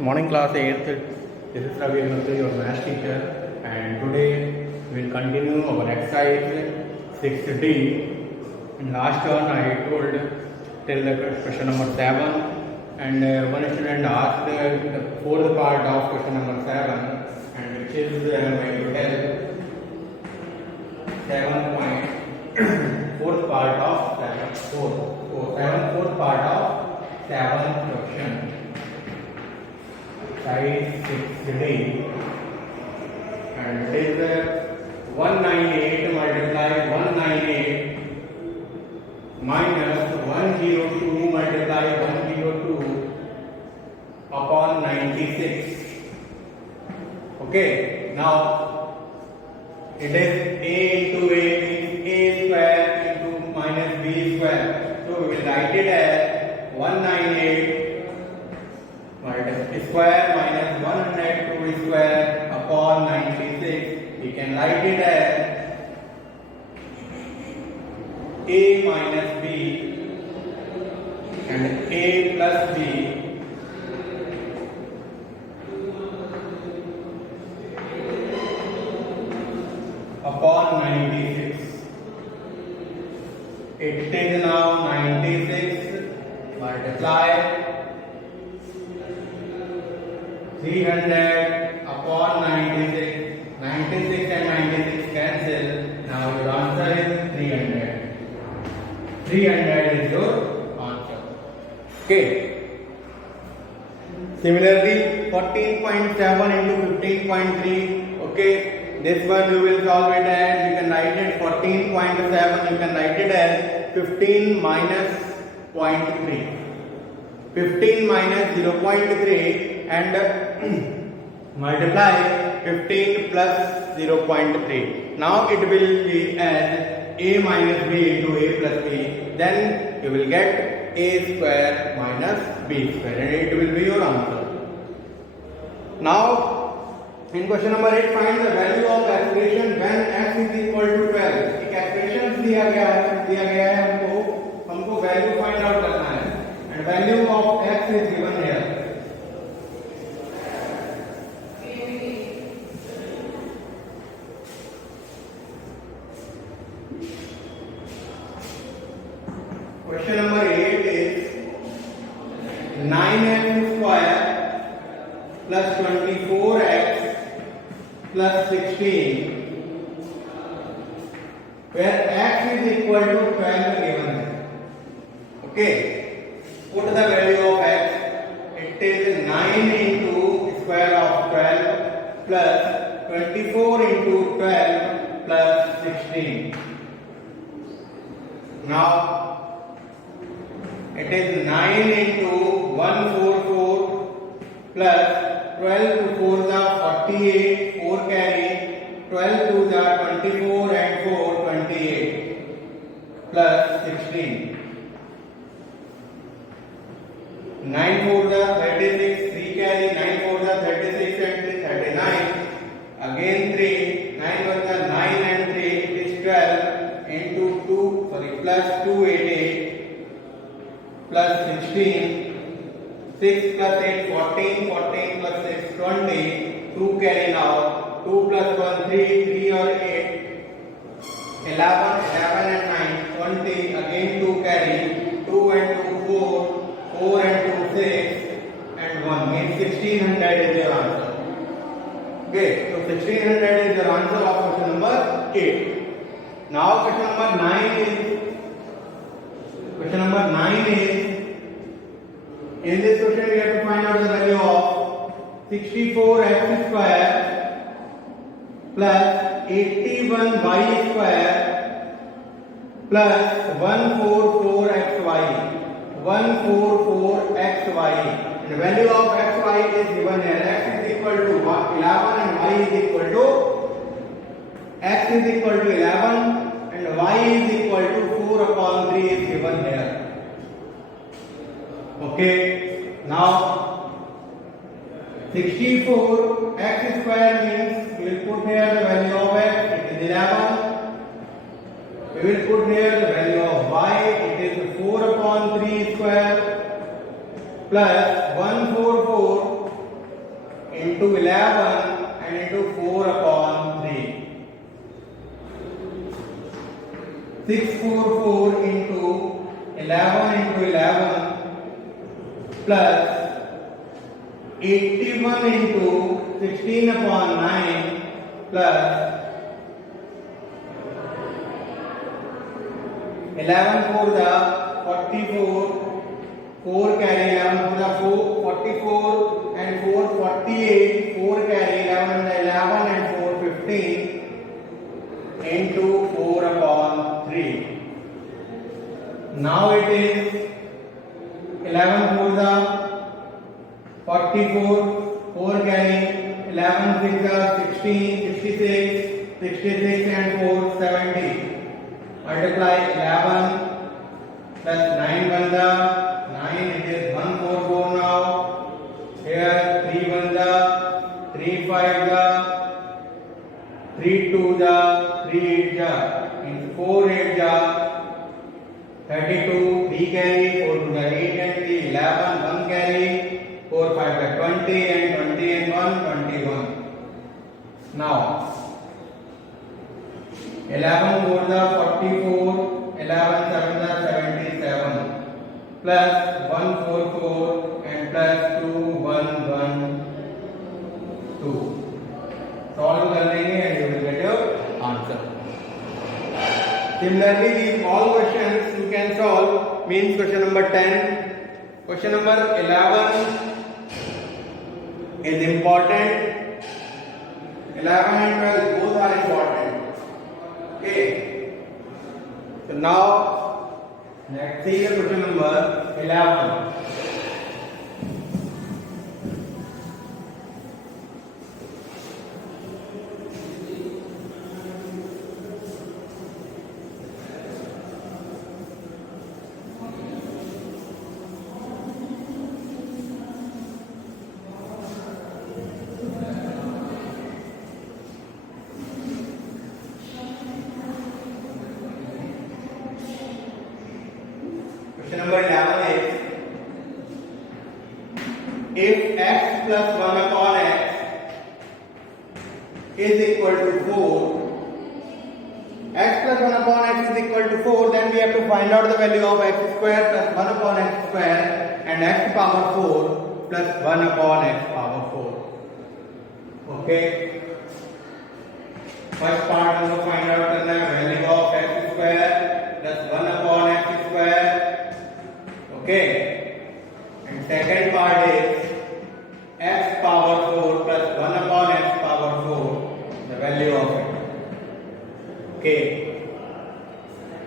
Morning class 8th. This is Ravi Agrawal, your math teacher, and today we will continue our exercise 6D. In last one I told till the question number 7, and one student asked the fourth part of question number 7, and which is going to tell 7 point fourth part of 7 fourth part of 7 question. Size 6D, and it is 198 multiply 198 minus 102 multiply 102 upon 96. Okay, now it is a into a means a square into minus b square. So we will write it as 198 square minus 102 square upon 96. We can write it as a minus b and a plus b upon 96. It is now 96 multiply 300 upon 96. 96 and 96 cancel. Now your answer is 300. 300 is your answer. Okay. Similarly, 14.7 into 15.3. Okay. This one you will solve it as, you can write it 14.7, you can write it as 15 minus 0.3. 15 minus 0.3 and multiply 15 plus 0.3. Now it will be as a minus b into a plus b. Then you will get a square minus b square, and it will be your answer. Now in question number 8, find the value of expression when x is equal to 12. एक expression दिया गया है हमको value find out करना है, and value of x is given here. Question number 8 is 9x square plus 24x plus 16, where x is equal to 12 given. Okay, put the value of x. It is 9 into square of 12 plus 24 into 12 plus 16. Now it is 9 into 144 plus 12 to 4 the 48, 4 carry, 12 to the 24 and 4 28 plus 16. 9 4 the 36, 3 carry, 9 4 the 36 and 3 39. Again 3, 9 1 the 9 and 3, it is 12 into 2, plus 288 plus 16. 6 plus 8 14, 14 plus 6 20, 2 carry now, 2 plus 1 3, 3 or 8, 11, 11 and 9 20, again 2 carry, 2 and 2 4, 4 and 2 6 and 1, means 1600 is your answer. Okay, so 1600 is your answer of question number 8. Now question number 9 is, in this question we have to find out the value of 64x square plus 81y square plus 144xy. 144xy. And the value of xy is given here. X is equal to 11 and y is equal to, x is equal to 11 and y is equal to 4 upon 3 is given here. Okay, now 64 x square means we will put here the value of x, it is 11. We will put here the value of y, it is 4 upon 3 square plus 144 into 11 and into 4 upon 3. 644 into 11 into 11 plus 81 into 16 upon 9 plus 11 for the 44, 4 carry 11 for the 4, 44 and 4 48, 4 carry 11 and 11 and 4 15 into 4 upon 3. Now it is 11 for the 44, 4 carry 11 6 16, 66, 66 and 4 70. Multiply 11 plus 9 banda 9, it is 1 4 4 now. Here 3 banda 3 5 the 3 2 the 3 8 the in 4 8 the 32, 3 carry 4 to the 8 and 3 11, 1 carry 4 5 the 20 and 20 and 1 21. Now 11 4 the 44, 11 7 the 77 plus 1 4 4 and plus 2 1 1 2. Solve कर लेंगे and you will get your answer. Similarly, these all questions you can solve. Means question number 10, question number 11 is important. 11 and 12 both are important. Okay. So now let's see the question number 11. Question number 11 is, if x plus 1 upon x is equal to 4, x plus 1 upon x is equal to 4, then we have to find out the value of x square plus 1 upon x square and x power 4 plus 1 upon x power 4. Okay. First part हम लोग find out करना है value of x square plus 1 upon x square. Okay, and second part is x power 4 plus 1 upon x power 4, the value of it. Okay,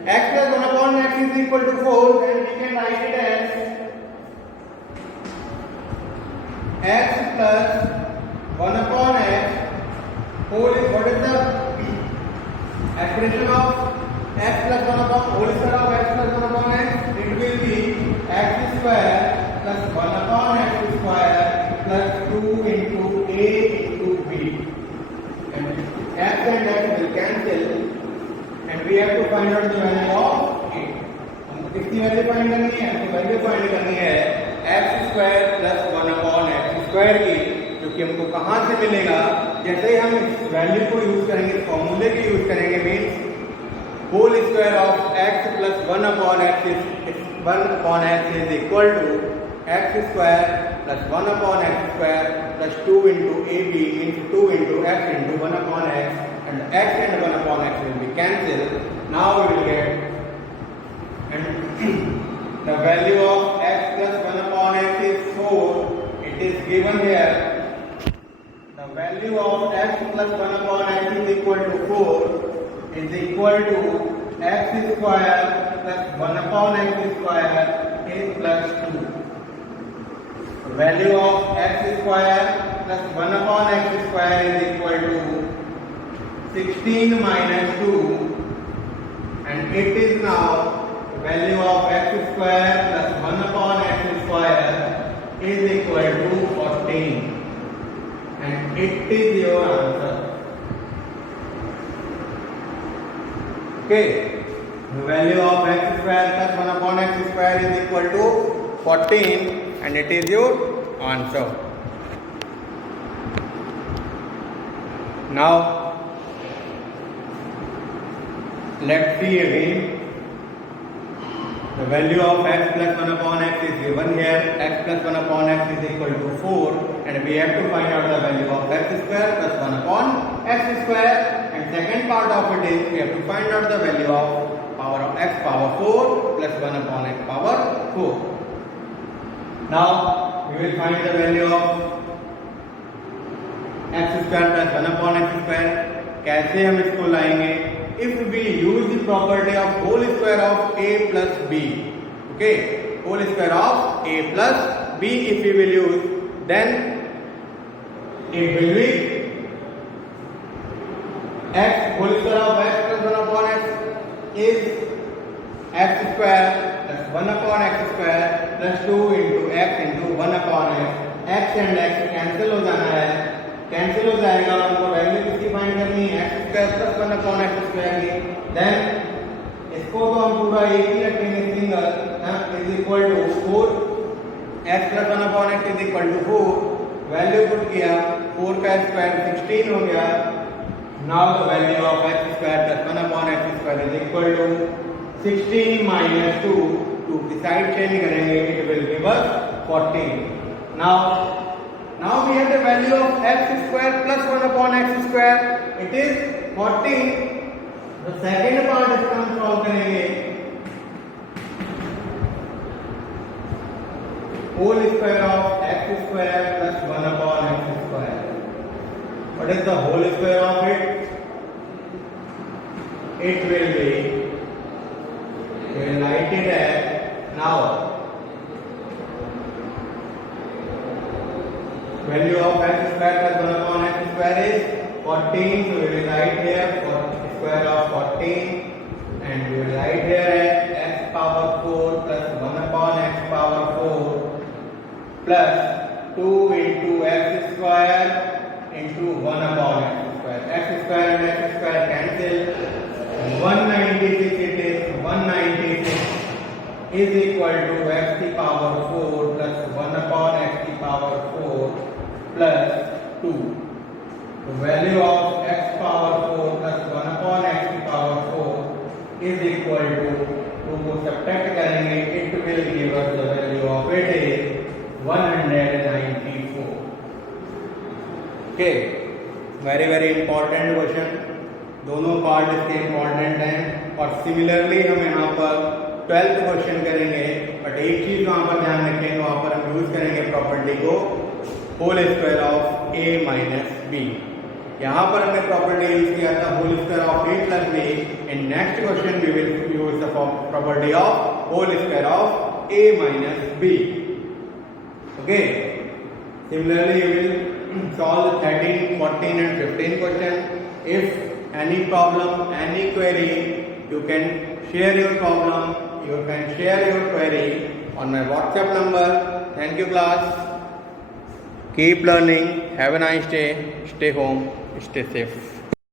x plus 1 upon x is equal to 4, then we can write it as x plus 1 upon x whole is, what is the expression of x plus 1 upon whole square of x plus 1 upon x? It will be x square plus 1 upon x square plus 2 into a into b, and x and x will cancel and we have to find out the value of a. हमको कितनी value find करनी है? हमको value find करनी है x square plus 1 upon x square की, जो कि हमको कहाँ से मिलेगा? जैसे ही हम इस वैल्यू को यूज करेंगे, फॉर्मूले की यूज करेंगे, means whole square of x plus 1 upon x is 1 upon x is equal to x square plus 1 upon x square plus 2 into ab, means 2 into x into 1 upon x, and x and 1 upon x will be cancelled. Now we will get, and the value of x plus 1 upon x is 4. It is given here. The value of x plus 1 upon x is equal to 4 is equal to x square plus 1 upon x square is plus 2. The value of x square plus 1 upon x square is equal to 16 minus 2, and it is now the value of x square plus 1 upon x square is equal to 14, and it is your answer. Okay, the value of x square plus 1 upon x square is equal to 14, and it is your answer. Now let's see again. The value of x plus 1 upon x is given here. X plus 1 upon x is equal to 4, and we have to find out the value of x square plus 1 upon x square. And second part of it is we have to find out the value of power of x power 4 plus 1 upon x power 4. Now we will find the value of x square plus 1 upon x square. कैसे हम इसको लाएंगे? If we use the property of whole square of a plus b, okay, whole square of a plus b, if we will use, then it will be x whole square of x plus 1 upon x is x square plus 1 upon x square plus 2 into x into 1 upon x. x and x cancel हो जाना है, cancel हो जाएगा और हमको value किसकी find करनी है? x square plus 1 upon x square की. देन इसको तो हम पूरा एक ही रखेंगे single is equal to 4 x plus 1 upon x is equal to 4. Value put किया, 4 का स्क्वायर 16 हो गया. Now the value of x square plus 1 upon x square is equal to 16 minus 2. 2 की साइड चेंज करेंगे, it will give us 14. Now we have the value of x square plus 1 upon x square. It is 14. The second part इसका हम solve करेंगे. Whole square of x square plus 1 upon x square. What is the whole square of it? It will be, we will write it as, now value of x square plus 1 upon x square is 14. So we will write here for square of 14, and we will write here as x power 4 plus 1 upon x power 4 plus 2 into x square into 1 upon x square. X square and x square cancel. 196 it is. 196 is equal to x to the power 4 plus 1 upon x to the power 4 plus 2. The value of x power 4 plus 1 upon x to the power 4 is equal to 2 को subtract करेंगे, it will give us the value of it is 194. Okay, very important question. दोनों part इसके important हैं. और similarly हम यहाँ पर 12th question करेंगे, बट एक चीज वहाँ पर ध्यान रखें, वहाँ पर हम यूज करेंगे प्रॉपर्टी को whole square of a minus b. यहाँ पर हमने प्रॉपर्टी यूज किया था whole square of a plus b. In next question we will use the property of whole square of a minus b. Okay, similarly you will solve the 13, 14 and 15 question. If any problem, any query, you can share your problem, you can share your query on my WhatsApp number. Thank you class. Keep learning. Have a nice day. Stay home. Stay safe.